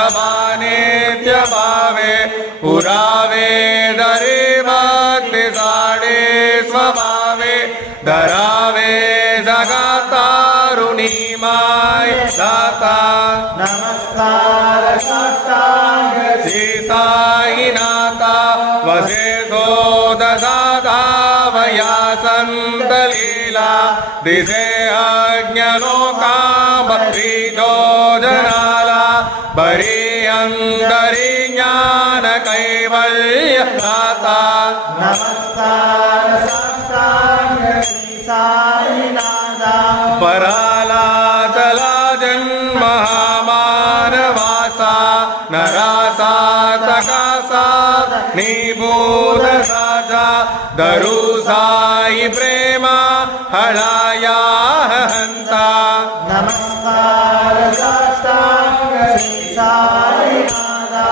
मनिदत्तमानेत्य भावे पुरावे दरे भक्ति साडे स्वभावे धरावे जगतारुणी माय दाता नमस्कार साष्टांग श्री साईनाथा वसे दादा वया संत लीला दिसे अज्ञलोका भक्तिजो जनाला बरी अंतरी ज्ञान कैवल्य दाता नमस्कार साष्टांग श्री साईनाथा पराला चला जन्म मानवासा नरासा तकासा निबोध साचा धरू साई प्रेमा हळाया हंता नमस्कार साष्टांग श्री साईनाथा